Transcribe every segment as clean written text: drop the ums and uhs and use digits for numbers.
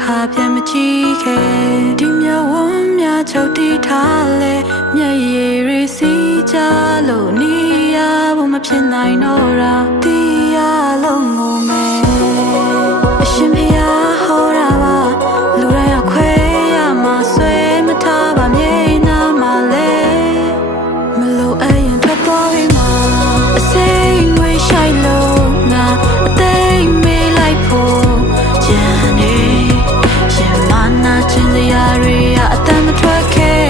ခါပြန်မကြည့်ခဲ့ဒီမြဝန်းများချုပ်တီးထားလဲမျက်ရည်တွေစီးကြလို့နေရဖို့မဖြစ်နိုင်တော့တာတီးရလုံးငုံမယ်အရှင်ဖျားဟောတာပါလူတိုင်းအခွဲရမှာဆွဲမထားပါမြေနာမှာလဲမလို့အရင်ထွက်သွားပြီမှာအစိမ့်ငွေရှိုက်လို့ငါအသိမေးလိုက်ဖို့ကြံနေရှင်မနာချင်းစရာတွေအတမ်းမထွက်ခဲ့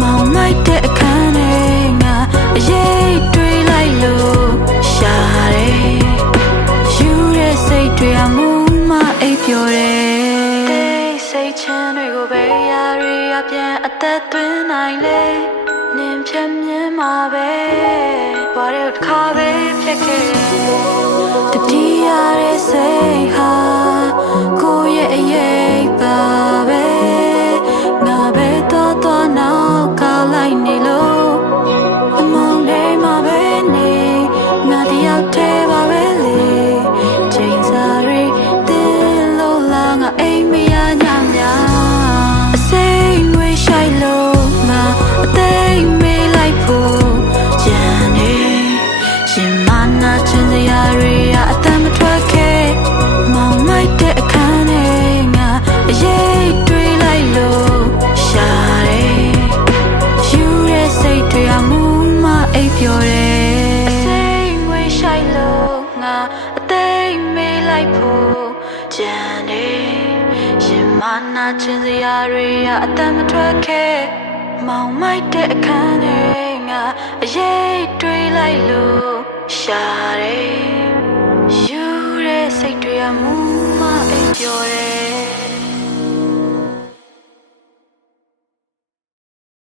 မောင်မိုက်တဲ့အခန်းထဲငါအရေးတွေးလိုက်လို့ရှာတယ်ယူတဲ့စိတ်တွေအမှုမအိပ်ပျော်တယ်စိတ်ချမ်းတွေကိုပဲရာတွေပြန်အသက်သွင်းနိုင်လေနင်ဖြတ်မြင်မှာပဲဘာလို့တစ်ခါပဲဖြစ်ခဲ့တတိယရဲ့စိတ်ဟာကိုယ့်ရဲ့အရေးပါပဲငါပဲတော့နောက်ကလိုက်နေလို့အမောင်လေးမှာပဲနေငါတယောက်တည်းပါပဲလေချိန်စားရီတင်းလို့လာငါအိမ်မရညများအစိမ့်ငွေရှိုက်လို့ငါအသိမေးလိုက်ဖို့ကြံနေရှင်မနာချင်းစရာတွေအတမ်းမထွက်ခဲ့မောင်မိုက်တဲ့အခန်းထဲငါအရေးတွေးလိုက်လို့ရှာတယ်ယူတဲ့စိတ်တွေအမှုမအိပ်ပျော်တယ်စိတ်ငွေရှိုက်လို့ငါအသိမေးလိုက်ဖို့ကြံနေရှင်မနာချင်းစရာတွေအတမ်းမထွက်ခဲ့မောင်မိုက်တဲ့အခန်းထဲငါအရေးတွေးလိုက်လို့ရှာတယ်ယူတဲ့စိတ်တွေအမှုမအိပ်ပျော်တယ်